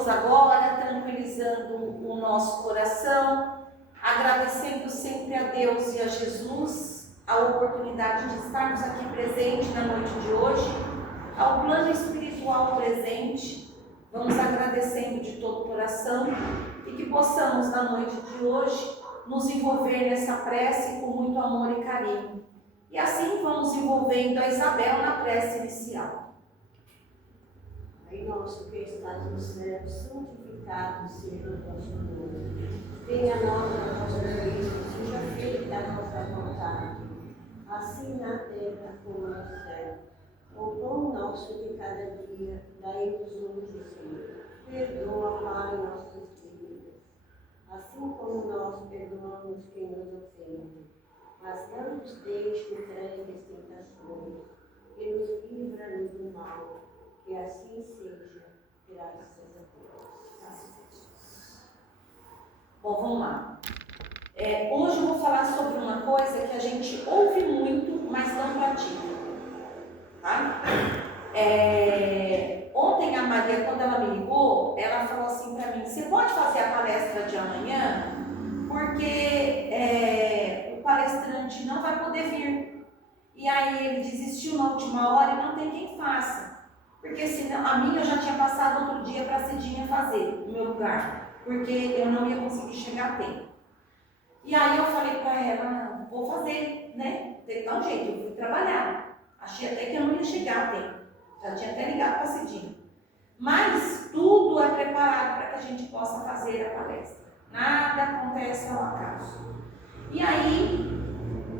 Deus agora, tranquilizando o nosso coração, agradecendo sempre a Deus e a Jesus a oportunidade de estarmos aqui presente na noite de hoje, ao plano espiritual presente. Vamos agradecendo de todo o coração e que possamos na noite de hoje nos envolver nessa prece com muito amor e carinho. E assim vamos envolvendo a Isabel na prece inicial. Pai nosso que estás no céu, santificado seja o vosso nome. Venha a nós a vossa bênção, seja feita a vossa vontade, assim na terra como no céu. O pão nosso de cada dia, dai-nos hoje, Senhor. Perdoa, Pai, nossas dívidas, assim como nós perdoamos quem nos ofende. Mas não nos deixe entrar em tentações, e nos livra-nos do mal. Que assim seja, graças a Deus. Bom, vamos lá. Hoje eu vou falar sobre uma coisa que a gente ouve muito, mas não pratica. Tá? Ontem a Maria, quando ela me ligou, ela falou assim para mim: você pode fazer a palestra de amanhã? Porque o palestrante não vai poder vir. E aí ele desistiu na última hora e não tem quem faça. Porque senão, a minha eu já tinha passado outro dia para a Cidinha fazer no meu lugar, porque eu não ia conseguir chegar a tempo. E aí eu falei para ela: vou fazer, né? Tem que dar um jeito, eu fui trabalhar. Achei até que eu não ia chegar a tempo. Já tinha até ligado para a Cidinha. Mas tudo é preparado para que a gente possa fazer a palestra. Nada acontece ao acaso. E aí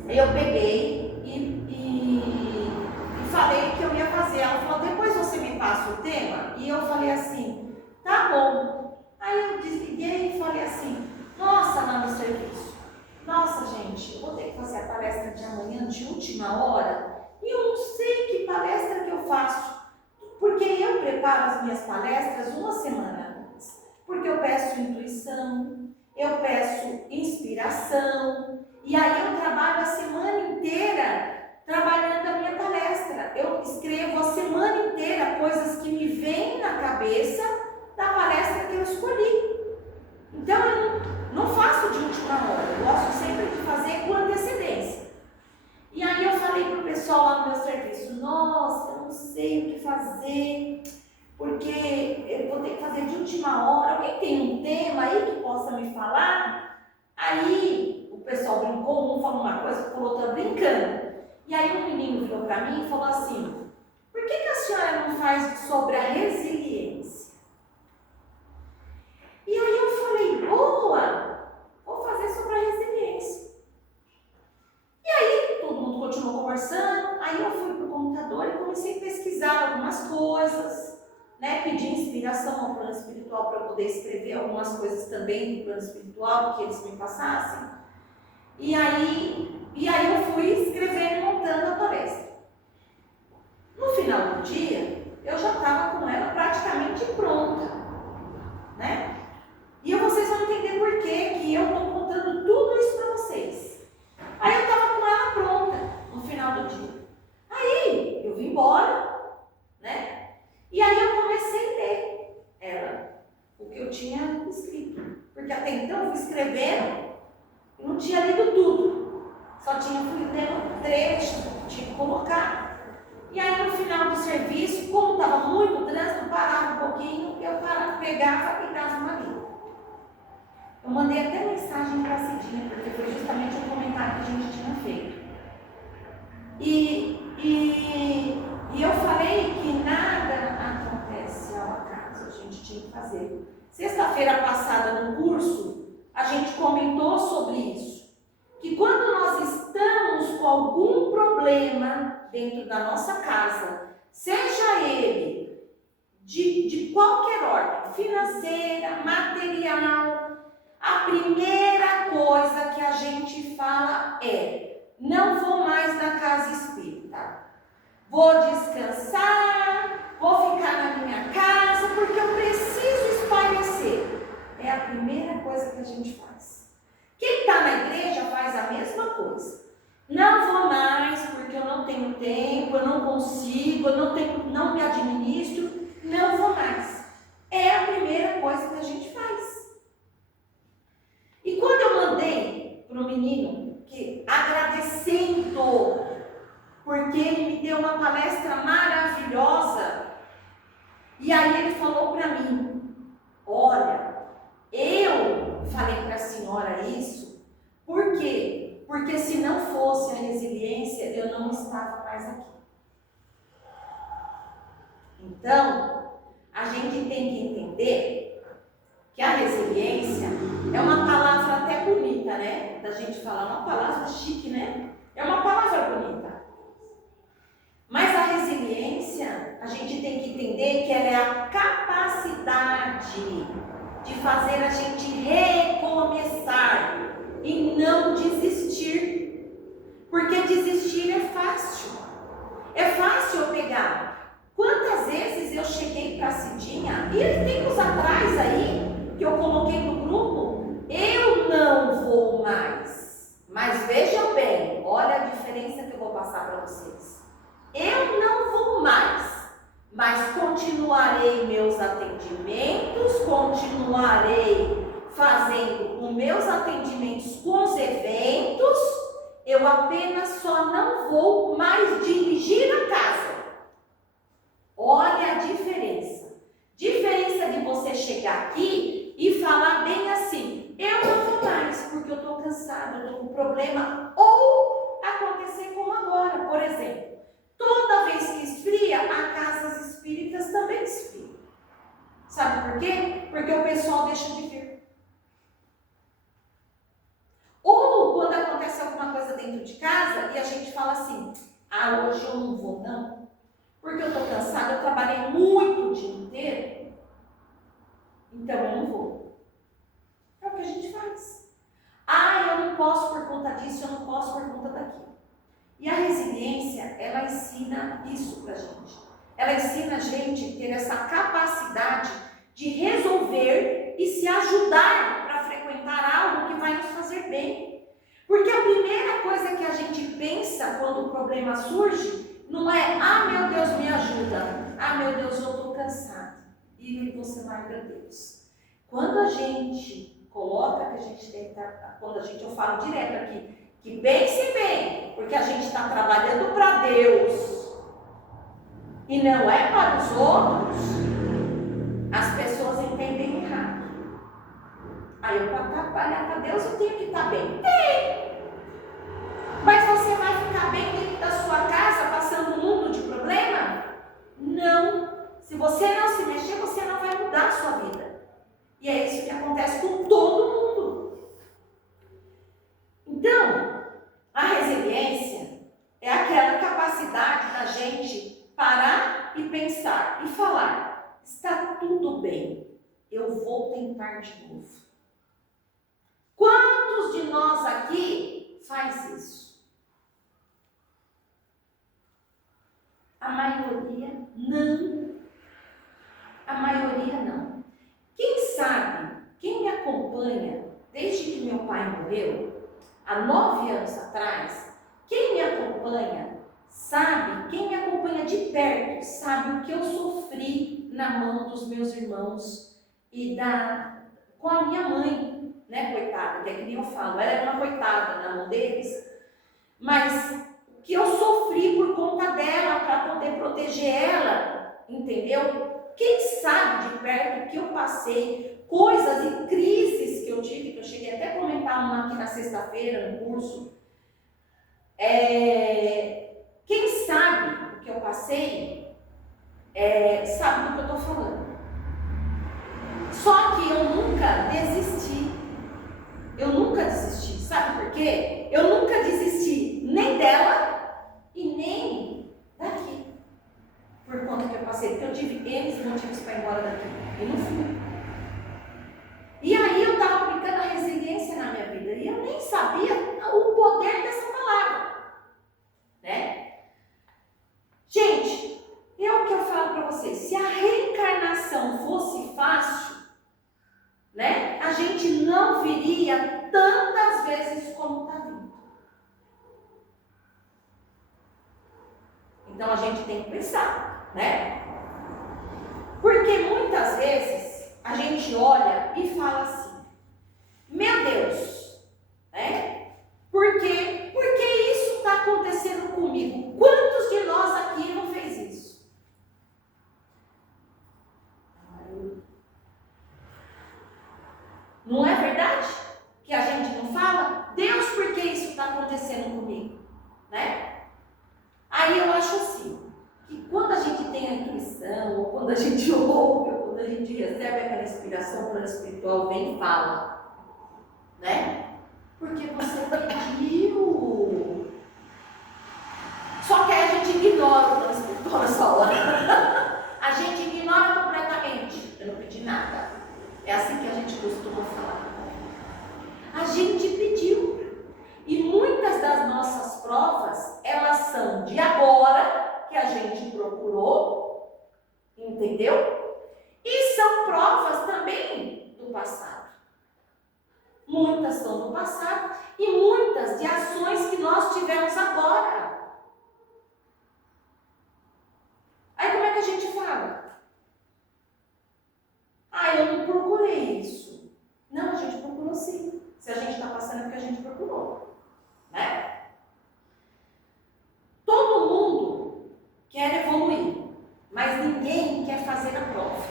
eu peguei e falei que eu ia fazer. Ela falou: depois você me passa o tema? E eu falei assim: tá bom. Aí eu desliguei e falei assim: nossa, lá no serviço, nossa gente, eu vou ter que fazer a palestra de amanhã de última hora e eu não sei que palestra que eu faço, porque eu preparo as minhas palestras uma semana antes, porque eu peço intuição, eu peço inspiração, e aí eu trabalho a semana inteira trabalhando a minha palestra. Eu escrevo a semana inteira coisas que me vêm na cabeça da palestra que eu escolhi. Então eu não faço de última hora, eu gosto sempre de fazer com antecedência. E aí eu falei para o pessoal lá no meu serviço: nossa, eu não sei o que fazer, porque eu vou ter que fazer de última hora. Alguém tem um tema aí que possa me falar? Aí o pessoal brincou, um falou uma coisa, o outro brincando. E aí um menino virou para mim e falou assim: por que a senhora não faz sobre a resiliência? E aí eu falei: boa, vou fazer sobre a resiliência. E aí todo mundo continuou conversando, aí eu fui para o computador e comecei a pesquisar algumas coisas, né? Pedi inspiração ao plano espiritual para eu poder escrever algumas coisas também do plano espiritual que eles me passassem. E aí eu fui escrevendo e montando a palestra. No final do dia, eu já estava com ela praticamente pronta, né? E vocês vão entender por que eu estou contando tudo isso para vocês. Aí eu estava com ela pronta no final do dia. Aí eu vim embora, né? E aí eu comecei a ler ela, o que eu tinha escrito. Porque até então eu fui escrevendo e não tinha lido tudo. Só tinha fui lendo trecho, tinha que colocar. E aí no final do serviço, como estava muito trânsito, parava um pouquinho, eu pegava e dava uma lida. Eu mandei até mensagem para a Cidinha, porque foi justamente o comentário que a gente tinha feito. E eu falei que nada acontece ao acaso, a gente tinha que fazer. Sexta-feira passada no curso, a gente comentou sobre isso. Que quando nós estamos com algum problema dentro da nossa casa, seja ele de qualquer ordem, financeira, material, a primeira coisa que a gente fala é: não vou mais na casa espírita, vou descansar, vou ficar na minha casa, porque eu preciso espairecer. É a primeira coisa que a gente faz. Quem está na igreja faz a mesma coisa. Não vou mais porque eu não tenho tempo, eu não consigo, não me administro, não vou mais. É a primeira falei para a senhora isso, por quê? Porque se não fosse a resiliência, eu não estava mais aqui. Então, a gente tem que entender que a resiliência é uma palavra até bonita, né? Da gente falar, uma palavra chique, né? É uma palavra bonita. Mas a resiliência, a gente tem que entender que ela é a capacidade de fazer a gente recomeçar e não desistir. Porque desistir é fácil. É fácil eu pegar. Quantas vezes eu cheguei para a Cidinha, e tempos atrás aí, que eu coloquei no grupo, eu não vou mais. Mas vejam bem, olha a diferença que eu vou passar para vocês. Eu não vou mais, mas continuarei meus atendimentos, continuarei fazendo os meus atendimentos com os eventos, eu apenas só não vou mais dirigir a casa. Olha a diferença. Diferença de você chegar aqui e falar bem assim, eu não vou mais, porque eu estou cansado, eu estou com problema, ou acontecer como agora, por exemplo. Toda vez que esfria, a casas espíritas também esfriam. Sabe por quê? Porque o pessoal deixa de vir. Ou quando acontece alguma coisa dentro de casa e a gente fala assim, hoje eu não vou não, porque eu estou cansada, eu trabalhei muito o dia inteiro, então eu não vou. É o que a gente faz. Eu não posso por conta disso, eu não posso por conta daquilo. E a resiliência, ela ensina isso pra gente. Ela ensina a gente a ter essa capacidade de resolver e se ajudar para frequentar algo que vai nos fazer bem. Porque a primeira coisa que a gente pensa quando o problema surge, não é, meu Deus, me ajuda. Meu Deus, eu estou cansado. E você vai para Deus. Quando a gente coloca que a gente tem que estar, eu falo direto aqui, que pense bem, porque a gente está trabalhando para Deus e não é para os outros, as pessoas entendem errado. Eu para trabalhar para Deus eu tenho que estar bem. Tem! Mas você vai ficar bem dentro da sua casa, passando um mundo de problema? Não. Se você não se mexer, você não vai mudar a sua vida. E é isso que acontece com todo mundo. Então, a resiliência é aquela capacidade da gente parar e pensar e falar, está tudo bem, eu vou tentar de novo. Quantos de nós aqui faz isso? A maioria não. A maioria não. Quem sabe, quem me acompanha desde que meu pai morreu, há 9 anos atrás, quem me acompanha sabe, quem me acompanha de perto, sabe o que eu sofri na mão dos meus irmãos e com a minha mãe, né, coitada, que é que nem eu falo, ela era uma coitada na mão deles, mas o que eu sofri por conta dela, para poder proteger ela, entendeu? Quem sabe de perto o que eu passei, coisas e crises que eu tive, que eu cheguei até a comentar uma aqui na sexta-feira, no curso. Quem sabe o que eu passei, sabe do que eu estou falando. Só que eu nunca desisti. Sabe por quê? Eu nunca desisti nem dela e nem daqui. Por conta que eu passei, porque eu tive N motivos para ir embora daqui. E não fui. E aí eu estava aplicando a resiliência na minha vida. E eu nem sabia o poder dessa palavra. Né? Gente, é o que eu falo para vocês. Se a reencarnação fosse fácil, né, a gente não viria tantas vezes como está vindo. Então a gente tem que pensar, né? Porque muitas vezes a gente olha e fala assim, meu Deus, né? Por que isso está acontecendo comigo? Quantos de nós aqui não fez isso? Não é verdade? verdade? Que a gente não fala, Deus, por que isso está acontecendo comigo? Né? Aí eu acho assim, que quando a gente tem a intuição, ou quando a gente ouve, ou quando a gente recebe aquela inspiração, o plano espiritual vem e fala, né? Porque você pediu. Só que aí a gente ignora o plano espiritual nessa hora. A gente ignora completamente. Eu não pedi nada. É assim que a gente costuma falar. A gente pediu. E muitas das nossas provas, elas são de agora, que a gente procurou, entendeu? E são provas também do passado. Muitas são do passado e muitas de ações que nós tivemos agora. Aí como é que a gente fala? Ah, eu não procurei isso. Não, a gente procurou sim. Se a gente está passando é porque a gente procurou. Né? Todo mundo quer evoluir, mas ninguém quer fazer a prova.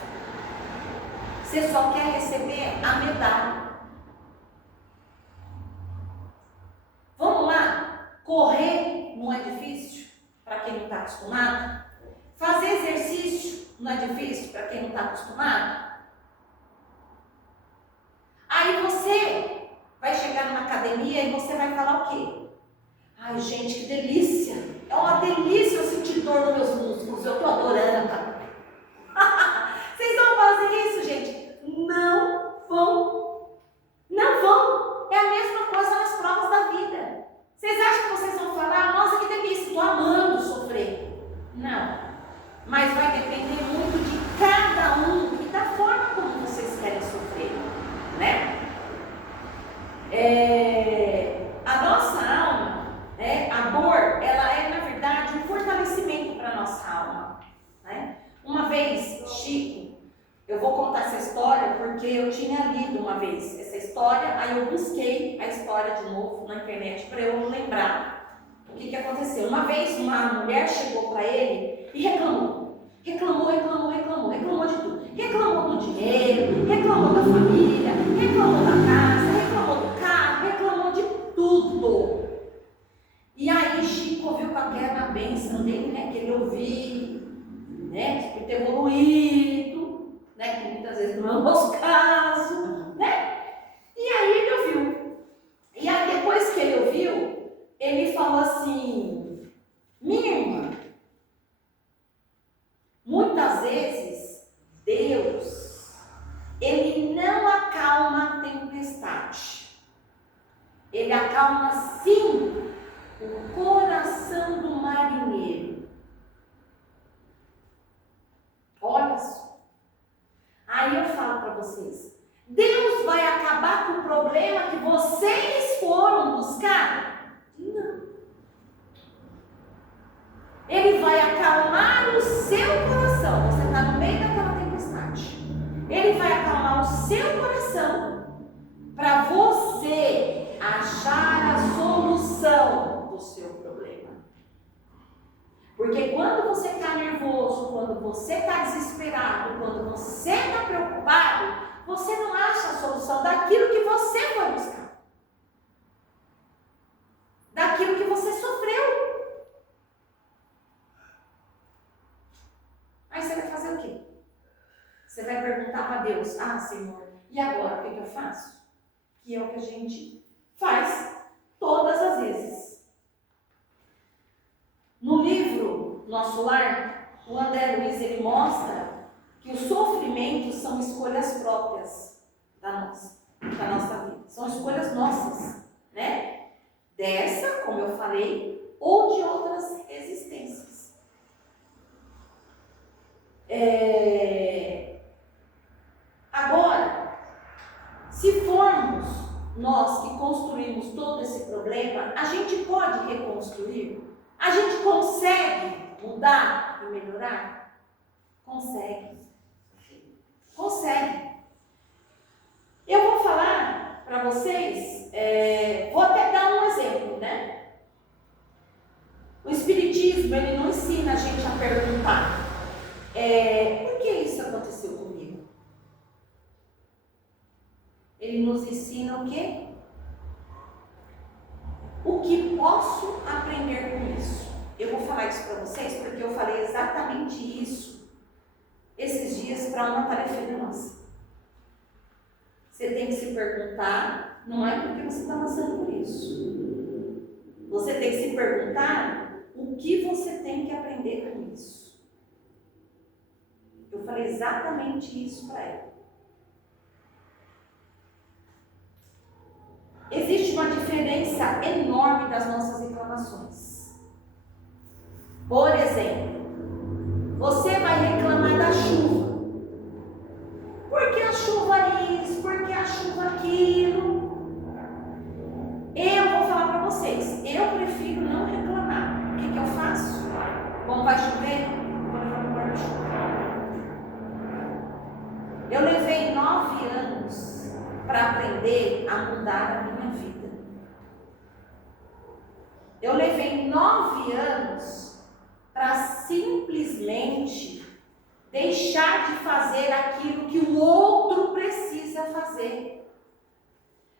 Você só quer receber a medalha. Vamos lá? Correr não é difícil para quem não está acostumado? Fazer exercício não é difícil para quem não está acostumado? Aí você vai chegar numa academia e você vai falar o quê? Ai, gente, que delícia! É uma delícia eu sentir dor nos meus músculos, eu estou adorando. Vocês vão fazer isso, gente? Não vão. Não vão. É a mesma coisa nas provas da vida. Vocês acham que vocês vão falar, nossa, que delícia, estou amando sofrer? Não. Mas vai depender muito de cada um e da forma como vocês querem sofrer, né? A nossa alma, a dor, ela é, na verdade, um fortalecimento para a nossa alma, né? Uma vez, Chico, eu vou contar essa história porque eu tinha lido uma vez essa história, aí eu busquei a história de novo na internet para eu lembrar o que aconteceu. Uma vez uma mulher chegou para ele e reclamou de tudo. Reclamou do dinheiro, reclamou da família, reclamou da casa, reclamou do carro, reclamou de tudo. E aí Chico ouviu com aquela bênção dele, né, que ele ouviu, né, que ter evoluído, né, que muitas vezes não é o nosso caso, né? E aí ele ouviu. E aí depois que ele ouviu, ele falou assim: minha irmã, muitas vezes Deus, ele não acalma a tempestade. Ele acalma sim o coração do marinheiro. Olha só. Aí eu falo para vocês, Deus vai acabar com o problema que vocês foram buscar? Não. Ele vai acalmar o seu coração. Você está no meio daquela tempestade. Ele vai acalmar o seu coração para você achar a solução do seu problema. Porque quando você está nervoso, quando você está desesperado, quando você está preocupado, você não acha a solução daquilo que você foi buscar. Daquilo que você sofreu. Aí você vai fazer o quê? Você vai perguntar para Deus: ah, Senhor, e agora o que eu faço? Que é o que a gente faz todas as vezes. No livro Nosso Lar, o André Luiz, ele mostra que os sofrimentos são escolhas próprias da nossa vida. São escolhas nossas, né? Dessa, como eu falei, ou de outras existências. Agora, se formos nós que construímos todo esse problema, a gente pode reconstruir? A gente consegue mudar e melhorar? Consegue. Consegue. Eu vou falar para vocês, vou até dar um exemplo, né? O Espiritismo, ele não ensina a gente a perguntar: por que isso aconteceu comigo? Ele ele nos ensina o quê? O que posso aprender com isso? Eu vou falar isso para vocês porque eu falei exatamente isso esses dias para uma tarefa nossa. Você tem que se perguntar, não é porque você está passando por isso. Você tem que se perguntar o que você tem que aprender com isso. Eu falei exatamente isso para ela. Existe uma diferença enorme das nossas reclamações. Por exemplo, você vai reclamar da chuva. Por que a chuva isso? Por que a chuva aquilo? Eu vou falar para vocês, eu prefiro não reclamar. O que eu faço? Como vai chover? Vou levar no guarda-chuva. Eu levei 9 anos para aprender a mudar a minha vida. Eu levei 9 anos para simplesmente deixar de fazer aquilo que o outro precisa fazer.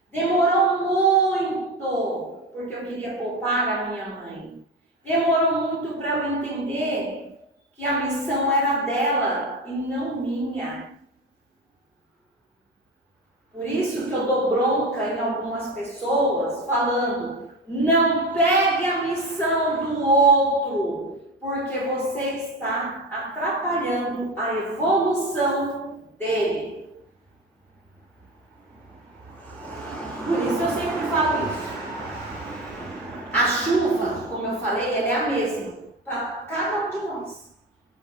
Demorou muito, porque eu queria poupar a minha mãe. Demorou muito para eu entender que a missão era dela e não minha. Por isso que eu dou bronca em algumas pessoas falando, não pegue a missão do outro, porque você está atrapalhando a evolução dele. Por isso eu sempre falo isso. A chuva, como eu falei, ela é a mesma para cada um de nós.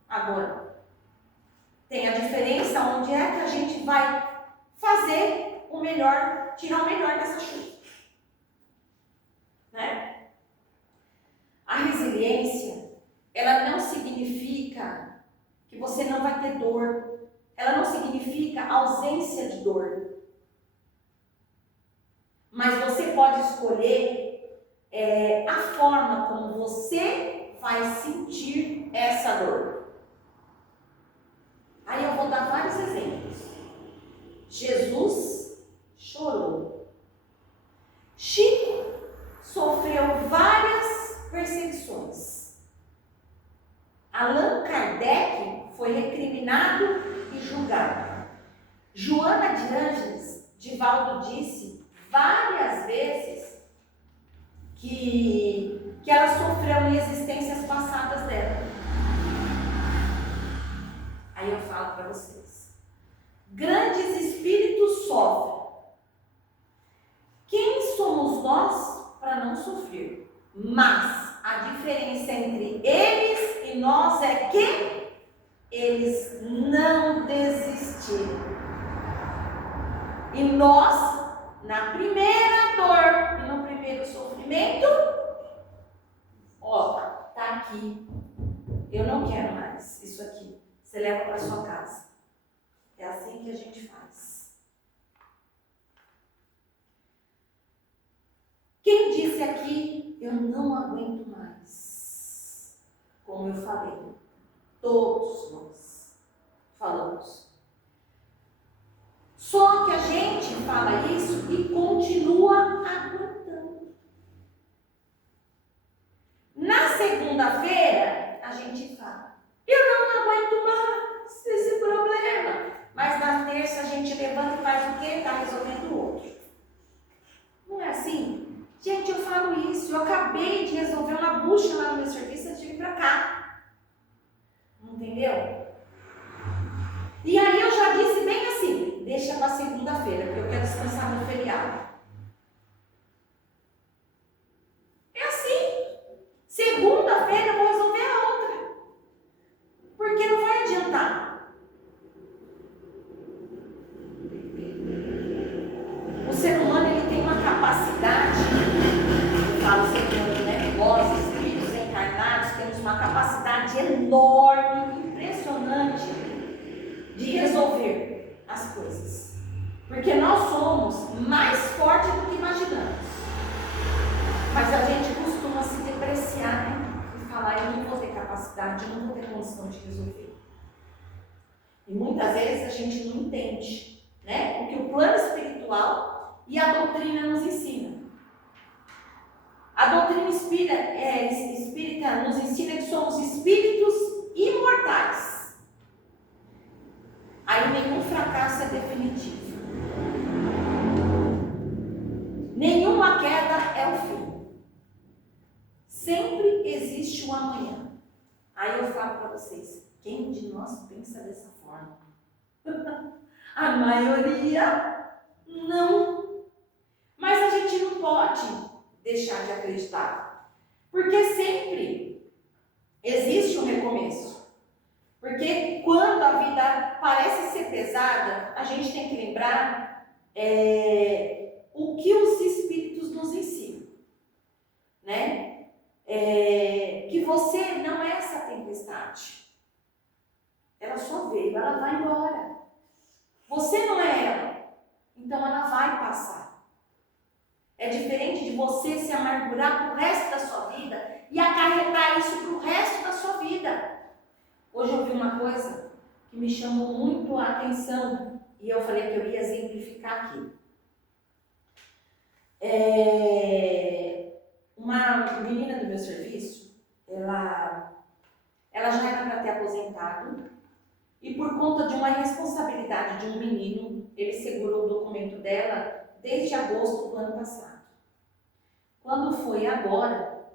Agora, tem a diferença onde é que a gente vai fazer o melhor, tirar o melhor dessa chuva, né? A resiliência, ela não significa que você não vai ter dor, ela não significa ausência de dor, mas você pode escolher a forma como você vai sentir essa dor. Aí eu vou dar vários exemplos. Jesus chorou. Chico sofreu várias perseguições. Allan Kardec foi recriminado e julgado. Joana de Ângeles, Divaldo disse várias vezes que ela sofreu em existências passadas dela. Aí eu falo para vocês. Grandes espíritos sofrem. Quem somos nós para não sofrer? Mas a diferença entre eles e nós é que eles não desistiram. E nós, na primeira dor e no primeiro sofrimento, ó, tá aqui. Eu não quero mais isso aqui. Você leva para sua casa. É assim que a gente faz. Quem disse aqui, eu não aguento mais? Como eu falei, todos nós falamos. Só que a gente fala isso e continua aguentando. Na segunda-feira, a gente fala, eu não aguento mais esse problema. Mas na terça a gente levanta e faz o quê? Está resolvendo o outro. Não é assim? Gente, eu falo isso. Eu acabei de resolver uma bucha lá no meu serviço antes de vir para cá. Entendeu? E aí eu já disse bem assim, deixa para segunda-feira, porque eu quero descansar no feriado. É assim. Segunda-feira eu vou resolver a outra. Porque não vai adiantar. O ser humano, ele tem uma capacidade, eu falo ser humano, né? Nós, espíritos encarnados, temos uma capacidade enorme, impressionante de resolver as coisas. Porque nós somos mais fortes do que imaginamos. Mas a gente costuma se depreciar, né? E falar, eu não vou ter capacidade, eu não vou ter condição de resolver. E muitas vezes a gente não entende, né? Porque o plano espiritual espiritual e a doutrina nos ensina. A doutrina espírita nos ensina que somos espíritos imortais. Aí nenhum fracasso é definitivo. Nenhuma queda é o fim. Sempre existe um amanhã. Aí eu falo para vocês, quem de nós pensa dessa forma? A maioria não. Mas a gente não pode deixar de acreditar, porque sempre existe um recomeço. Porque quando a vida parece ser pesada, a gente tem que lembrar o que os espíritos nos ensinam, né? Que você não é essa tempestade. Ela só veio, ela vai embora. Você não é ela, então ela vai passar. É diferente de você se amargurar pro resto da sua vida e acarretar isso pro resto da sua vida. Hoje eu vi uma coisa que me chamou muito a atenção e eu falei que eu ia exemplificar aqui. Uma menina do meu serviço, ela já era para ter aposentado e por conta de uma responsabilidade de um menino, ele segurou o documento dela desde agosto do ano passado. Quando foi agora,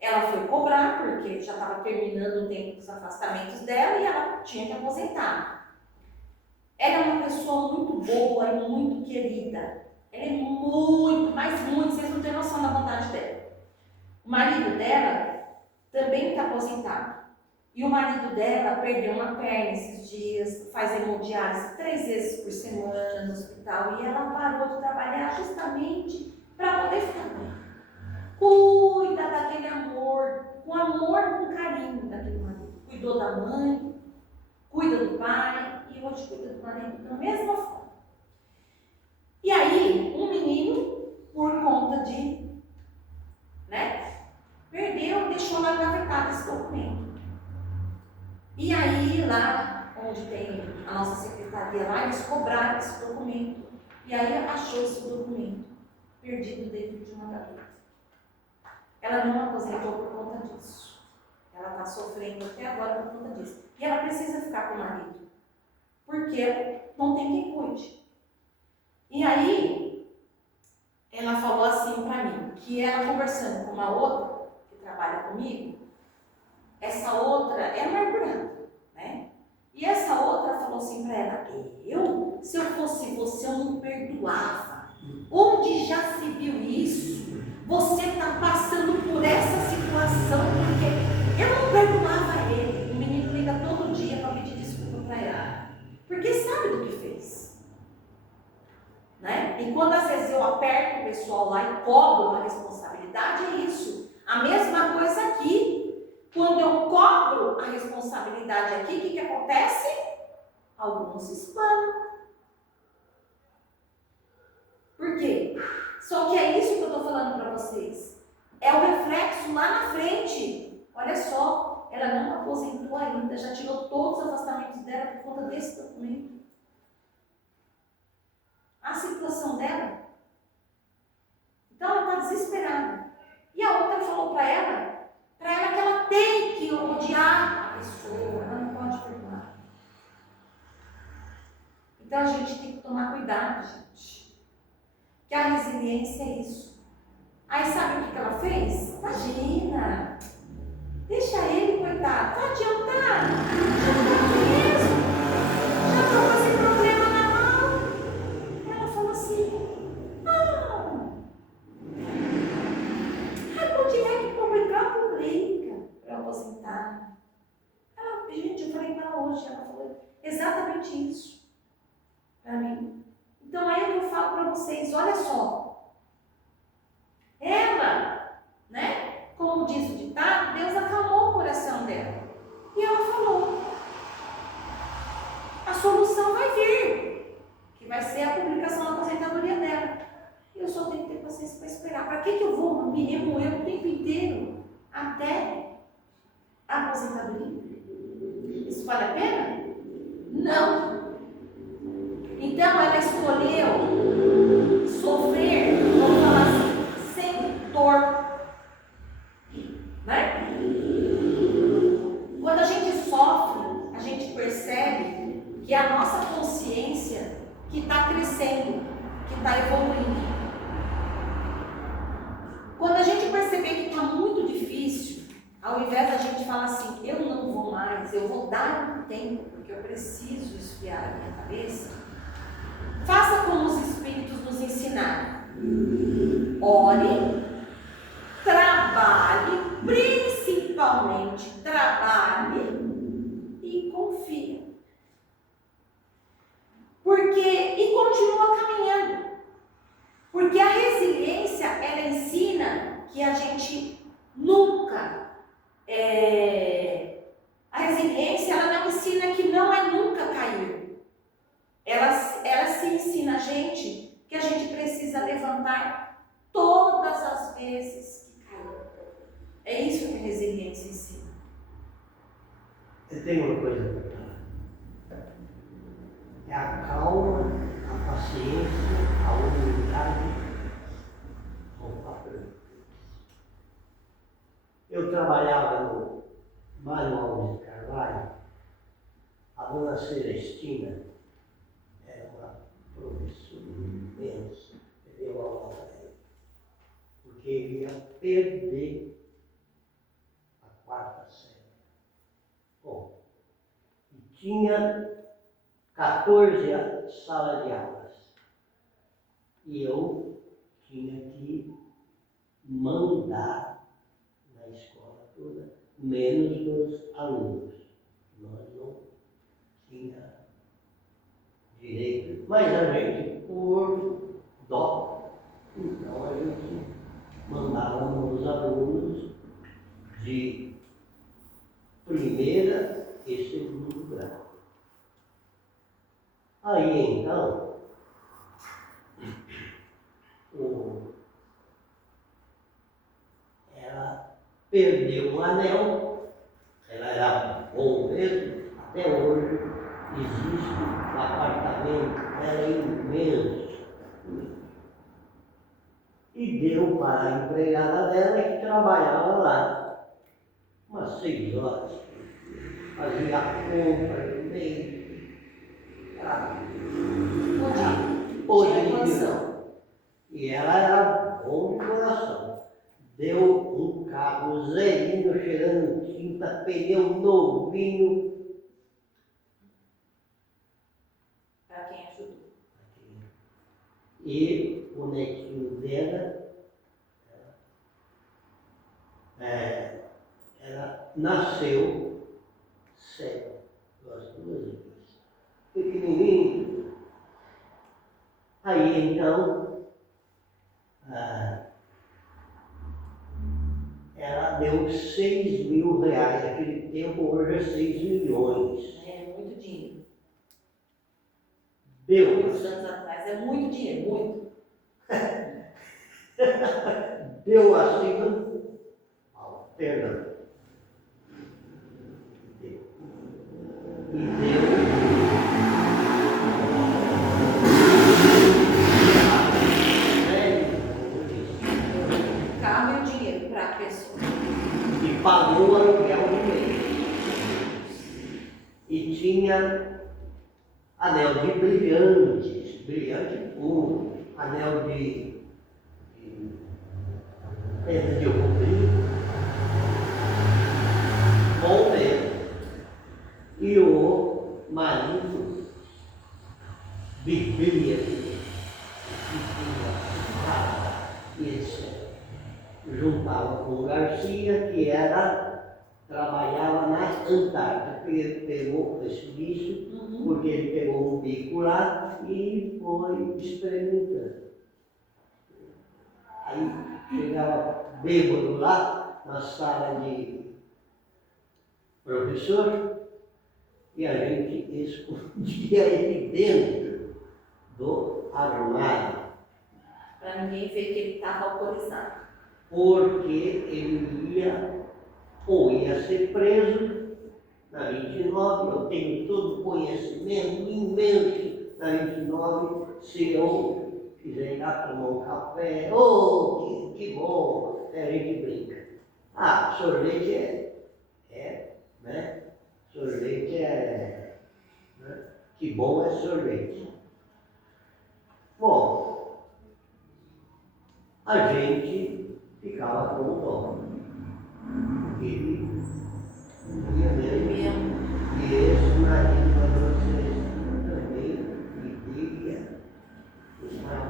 ela foi cobrar, porque já estava terminando o tempo dos afastamentos dela e ela tinha que aposentar. Ela é uma pessoa muito boa e muito querida. Ela é muito, mas muito, vocês não têm noção da vontade dela. O marido dela também está aposentado. E o marido dela perdeu uma perna esses dias, faz hemodiálise 3 vezes por semana no hospital. E ela parou de trabalhar justamente para poder ficar bem. Cuida daquele amor, com carinho daquele marido. Cuidou da mãe, cuida do pai e hoje cuida do marido da mesma forma. E aí, um menino, por conta de, perdeu, deixou lá engavetado esse documento. E aí, lá onde tem a nossa secretaria lá, eles cobraram esse documento. E aí achou esse documento perdido dentro de uma gaveta. Ela não aposentou por conta disso. Ela está sofrendo até agora por conta disso. E ela precisa ficar com o marido. Porque não tem quem cuide. E aí, ela falou assim para mim, que ela conversando com uma outra, que trabalha comigo, essa outra é amargurada, né? E essa outra falou assim para ela, se eu fosse você, eu não perdoava. Onde já se viu isso? Você está passando por essa situação porque eu não perdoava ele. O menino liga todo dia para pedir desculpa para ela. Porque sabe do que fez. Né? E quando às vezes eu aperto o pessoal lá e cobro uma responsabilidade, é isso. A mesma coisa aqui. Quando eu cobro a responsabilidade aqui, o que acontece? Alguns se explanam. Por quê? Só que é isso que eu estou falando para vocês. É o reflexo lá na frente. Olha só, ela não aposentou ainda, já tirou todos os afastamentos dela por conta desse documento. A situação dela. Então ela está desesperada. E a outra falou para ela que ela tem que odiar a pessoa, ela não pode perdoar. Então a gente tem que tomar cuidado, gente. Que a resiliência é isso. Aí sabe o que ela fez? Imagina! Deixa ele, coitado. Vai adiantar? Já está preso. Já estou com esse problema na mão. Ela falou assim, quando tiver que publicar, publica para eu aposentar. Gente, eu falei para ela hoje, ela falou exatamente isso para mim. Então aí que eu falo para vocês, olha só. Ela, como diz o ditado, Deus acalmou o coração dela. E ela falou, a solução vai vir, que vai ser a publicação da aposentadoria dela. E eu só tenho que ter paciência para esperar. Para que eu vou me remoer o tempo inteiro até a aposentadoria? Isso vale a pena? Não. Então ela escolheu crescendo, que está evoluindo. Quando a gente perceber que está muito difícil, ao invés da gente falar assim, eu não vou mais, eu vou dar um tempo, porque eu preciso esfriar a minha cabeça, faça como os Espíritos nos ensinaram. Ore, trabalhe, principalmente trabalhe e confie. E continua caminhando. Porque a resiliência, ela ensina que a gente nunca... a resiliência, ela não ensina que não é nunca cair. Ela se ensina a gente que a gente precisa levantar todas as vezes que caiu. É isso que a resiliência ensina. Eu tenho uma coisa para falar. É a calma, a paciência, a humildade ao patrão. Eu trabalhava no Mário Alves de Carvalho. A dona Celestina era uma professora imensa, que deu aula para ele, porque ele ia perder a 4ª série. Bom, e tinha 14 salas de aulas. E eu tinha que mandar na escola toda, menos dos alunos. Nós não tínhamos direito, mas a gente, por dó, então a gente mandava os alunos de primeira e segundo grau. Aí então, ela perdeu um anel, ela era bom mesmo, até hoje existe um apartamento, era imenso. E deu para a empregada dela que trabalhava lá, umas 6 horas, fazia a compra do mês. E ela era bom de coração. Deu um carro zerinho, cheirando tinta, pneu novinho. Para quem ajudou. E o netinho dela, ela nasceu cego, as 2 vezes. Pequenininho. Aí então, ela deu 6 mil reais, naquele tempo hoje é 6 milhões. É muito dinheiro. Deu. Muitos anos atrás, é muito dinheiro, muito. Deu assim, perdão. Deu. E deu. Carro e o dinheiro para a pessoa. E pagou o aluguel do mês. E tinha anel de brilhantes, brilhante puro, anel de pedra de rubim, bom mesmo. E o marido bebia e etc. Juntava com o Garcia, que trabalhava na Antártica. Ele pegou esse bicho, porque ele pegou um bico lá e foi experimentando. Aí chegava bêbado lá na sala de professor e a gente escondia ele dentro do armário. Para ninguém ver que ele estava alcoolizado. Porque ele ia ser preso na 29, eu tenho todo o conhecimento imenso na 29, se eu quiser ir lá tomar um café, que bom, a gente brinca. Sorvete né? Sorvete né? Que bom é sorvete. a gente ficava com dó. Ele ia mesmo. E esse marido da vocês também vivia no mal.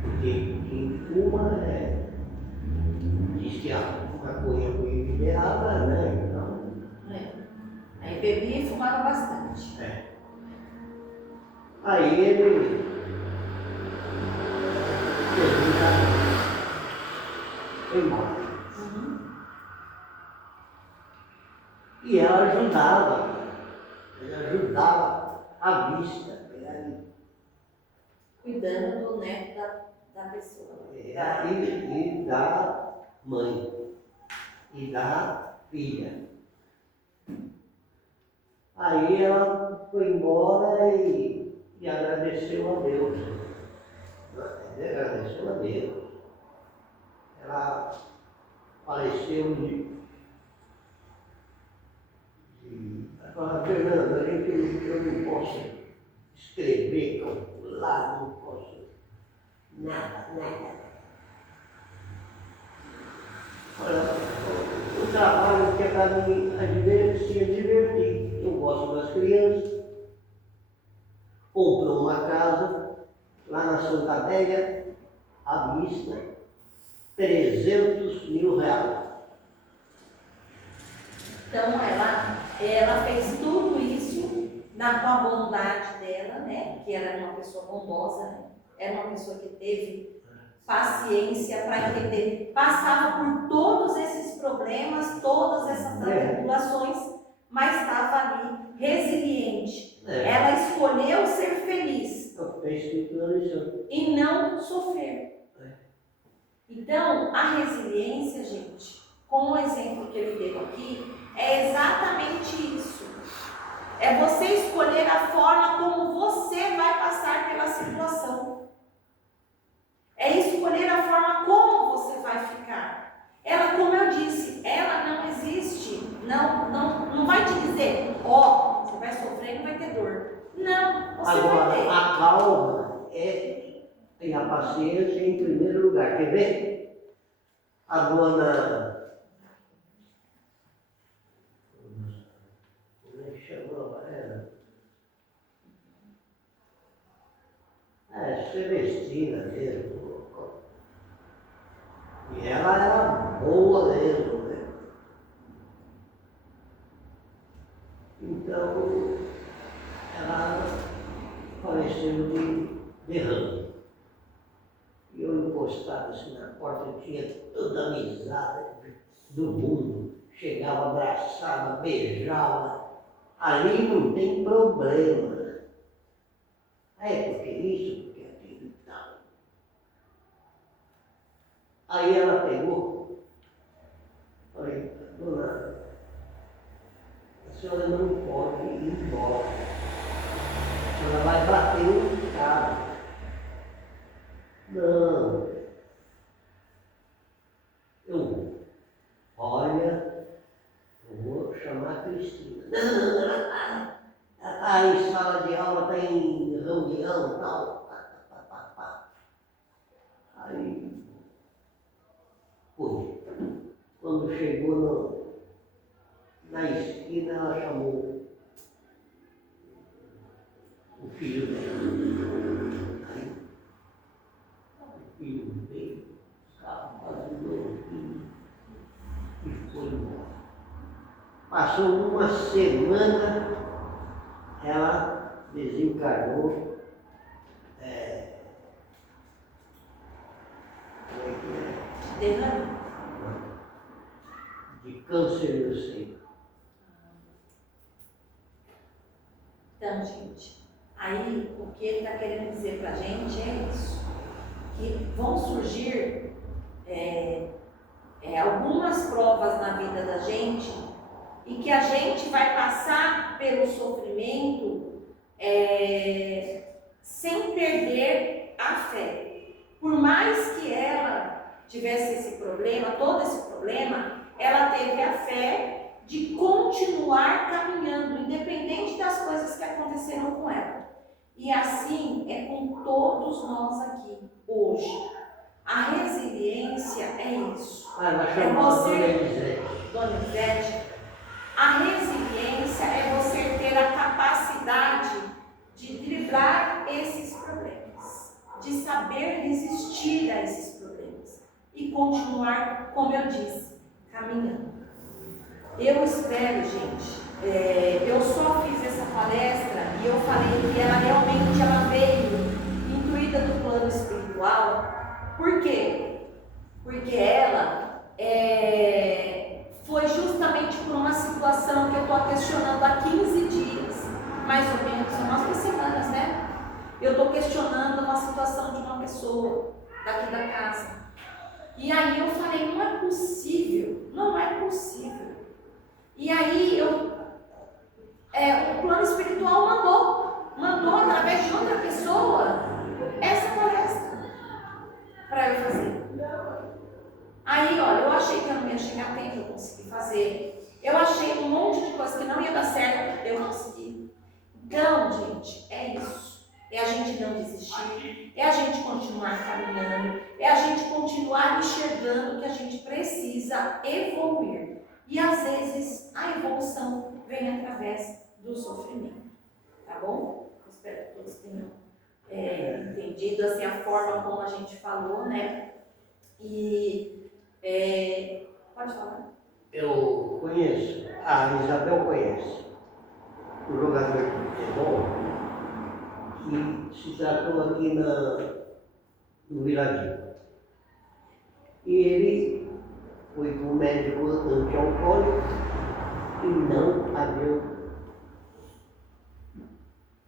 Porque quem fuma diz que a maconha foi liberada, né? Então, Aí bebia e fumava bastante. aí ele foi embora. E ela ajudava a vista. Cuidando do neto da pessoa. E da mãe. E da filha. Aí ela foi embora e agradeceu a Deus. Agradeceu a Deus. Ela faleceu Agora, Fernando, eu não posso escrever, calcular, não posso nada. Olha, o trabalho que é para mim se divertir. Eu gosto das crianças. Comprou uma casa lá na Santa Adélia, à vista, 300 mil reais. Então ela fez tudo isso com a bondade dela, né? Que era uma pessoa bondosa, né? Era uma pessoa que teve paciência para entender, passava por todos esses problemas, todas essas tribulações, mas estava ali resiliente. Ela escolheu ser feliz e não sofrer. Então, a resiliência, gente, com o exemplo que ele deu aqui, é exatamente isso. É você escolher a forma como você vai passar pela situação. É escolher a forma como você vai ficar. Ela, como eu disse, ela não existe, não vai te dizer, você vai sofrer e não vai ter dor. Não, você vai ter. A calma e a paciência em primeiro lugar. Quer ver? A dona... Como é que chamava ela? Celestina mesmo. E ela era boa mesmo, né? Então, ela faleceu de derrame. E eu encostado assim na porta, eu tinha toda a amizade do mundo. Chegava, abraçava, beijava. Ali não tem problema. Porque isso, porque aquilo e tal. Aí ela pegou, falei, dona, a senhora não pode ir embora. A senhora vai bater no carro. Não. Olha, eu vou chamar a Cristina. Não, ela está em sala de aula, está em reunião e tal. Aí, foi. Quando chegou na esquina, ela chamou o filho dela. Aí, o filho veio, estava fazendo o filho e foi embora. Passou uma semana, ela desencarnou. De câncer no seio. Então, gente, aí o que ele está querendo dizer para a gente é isso, que vão surgir algumas provas na vida da gente e que a gente vai passar pelo sofrimento sem perder a fé. Por mais que ela tivesse esse problema, todo esse problema, ela teve a fé de continuar caminhando, independente das coisas que aconteceram com ela. E assim é com todos nós aqui, hoje. A resiliência é isso. Ah, vai É chamar a você- Dona Elisete. Dona Ivete, a resiliência é você ter a capacidade de driblar esses problemas, de saber resistir a esses problemas e continuar, como eu disse, caminhando. Eu espero, gente, eu só fiz essa palestra e eu falei que ela realmente veio intuída do plano espiritual. Por quê? Porque ela foi justamente por uma situação que eu estou questionando há 15 dias, mais ou menos, são umas 2 semanas, né? Eu estou questionando uma situação de uma pessoa daqui da casa. E aí eu falei, não é possível, não é possível. E aí o plano espiritual mandou através de outra pessoa essa palestra para eu fazer. Aí, olha, eu achei que eu não ia chegar a tempo, eu consegui fazer. Eu achei um monte de coisa que não ia dar certo, eu consegui. Então, gente, é isso. É a gente não desistir, é a gente continuar caminhando, é a gente continuar enxergando que a gente precisa evoluir. E às vezes a evolução vem através do sofrimento. Tá bom? Eu espero que todos tenham entendido assim, a forma como a gente falou, né? E pode falar. Eu conheço, a Isabel conhece, um jogador de futebol que se tratou aqui no Viladinho. E ele foi para o médico antialcoólico e não abriu.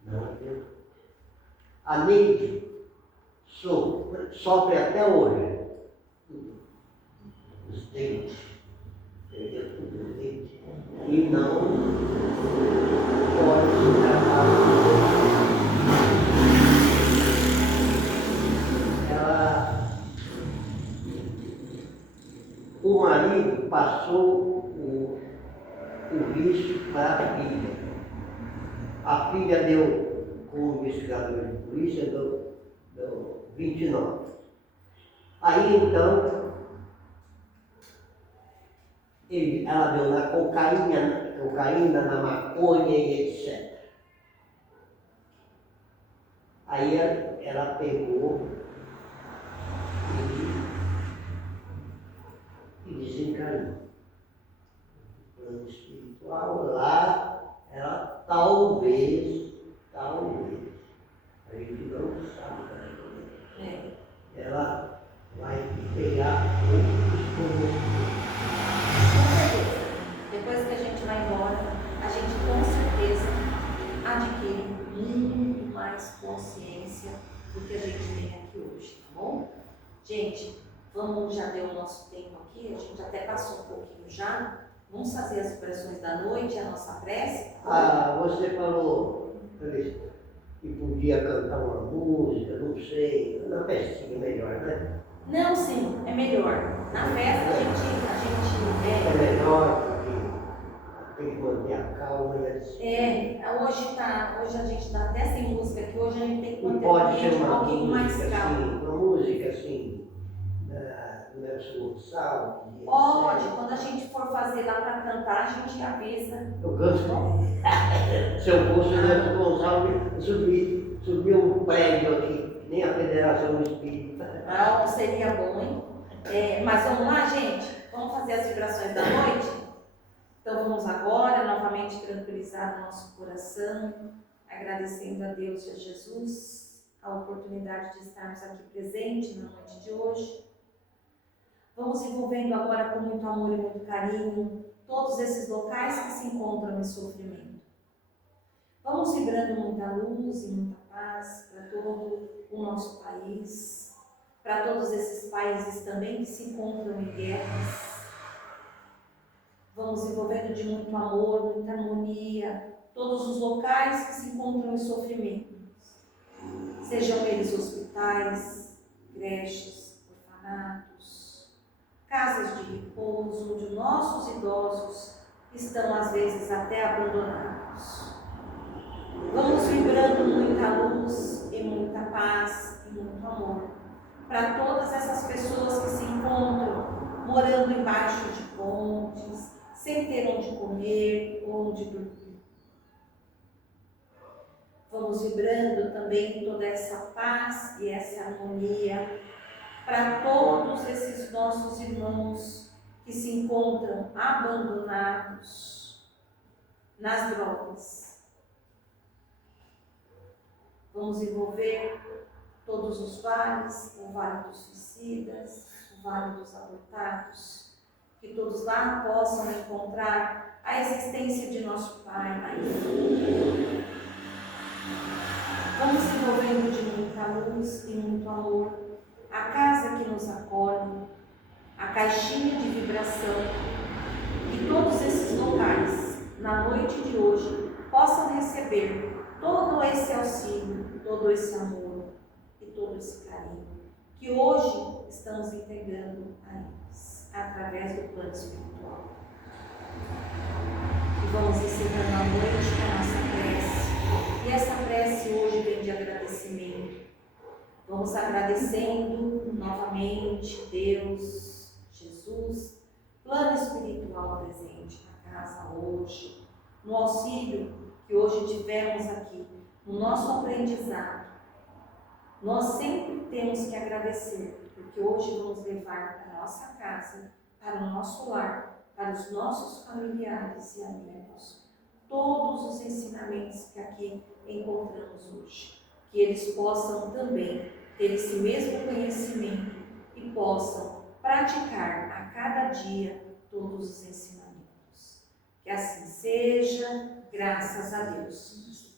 Não abriu. A Neide sofre até hoje. Os dentes. Perdeu tudo os dentes. E não pode se tratar. O marido passou o vício para a filha. A filha deu, como investigador de polícia, deu 29. Aí então, ela deu na cocaína, na maconha e etc. Aí ela pegou e desencarnou. O plano espiritual lá, ela talvez, a gente não sabe, né? Ela vai pegar outros conhecimentos. Depois que a gente vai embora, a gente com certeza adquire muito mais consciência do que a gente tem aqui hoje, tá bom? Gente, já deu o nosso tempo aqui, a gente até passou um pouquinho já. Vamos fazer as orações da noite, a nossa prece? Você falou que podia cantar uma música, não sei, na festinha melhor, né? Não, sim, é melhor. Na festa a gente é melhor, porque tem que manter a calma e hoje a gente está até sem música, que hoje a gente tem que manter o pode ambiente ser um pouquinho mais calmo. uma música assim, do Nelson Gonçalves. Pode, quando a gente for fazer lá para cantar, a gente avisa. Eu canto. Se eu fosse o Nelson Gonçalves, subir um prédio aqui, nem a Federação Espírita. Não, seria bom, hein? Mas vamos lá, gente? Vamos fazer as vibrações da noite? Então vamos agora, novamente, tranquilizar o nosso coração, agradecendo a Deus e a Jesus a oportunidade de estarmos aqui presentes na noite de hoje. Vamos envolvendo agora com muito amor e muito carinho todos esses locais que se encontram em sofrimento. Vamos vibrando muita luz e muita paz para todo o nosso país, para todos esses países também que se encontram em guerras. Vamos envolvendo de muito amor, muita harmonia, todos os locais que se encontram em sofrimento. Sejam eles hospitais, creches, orfanatos, casas de repouso, onde nossos idosos estão às vezes até abandonados. Vamos vibrando muita luz e muita paz e muito amor para todas essas pessoas que se encontram morando embaixo de pontes, sem ter onde comer, onde dormir. Vamos vibrando também toda essa paz e essa harmonia para todos esses nossos irmãos que se encontram abandonados nas drogas. Vamos envolver todos os vales, o vale dos suicidas, o vale dos abortados, que todos lá possam encontrar a existência de nosso Pai na ilha. Vamos se envolvendo de muita luz e muito amor, a casa que nos acolhe, a caixinha de vibração, que todos esses locais, na noite de hoje, possam receber todo esse auxílio, todo esse amor e todo esse carinho, que hoje estamos entregando a eles, através do plano espiritual. E vamos encerrando a noite com a nossa prece. E essa prece hoje vem de agradecimento. Vamos agradecendo novamente Deus, Jesus, plano espiritual presente na casa hoje, no auxílio que hoje tivemos aqui, no nosso aprendizado. Nós sempre temos que agradecer, porque hoje vamos levar para a nossa casa, para o nosso lar, para os nossos familiares e amigos, todos os ensinamentos que aqui encontramos hoje. Que eles possam também ter esse mesmo conhecimento e possam praticar a cada dia todos os ensinamentos. Que assim seja, graças a Deus.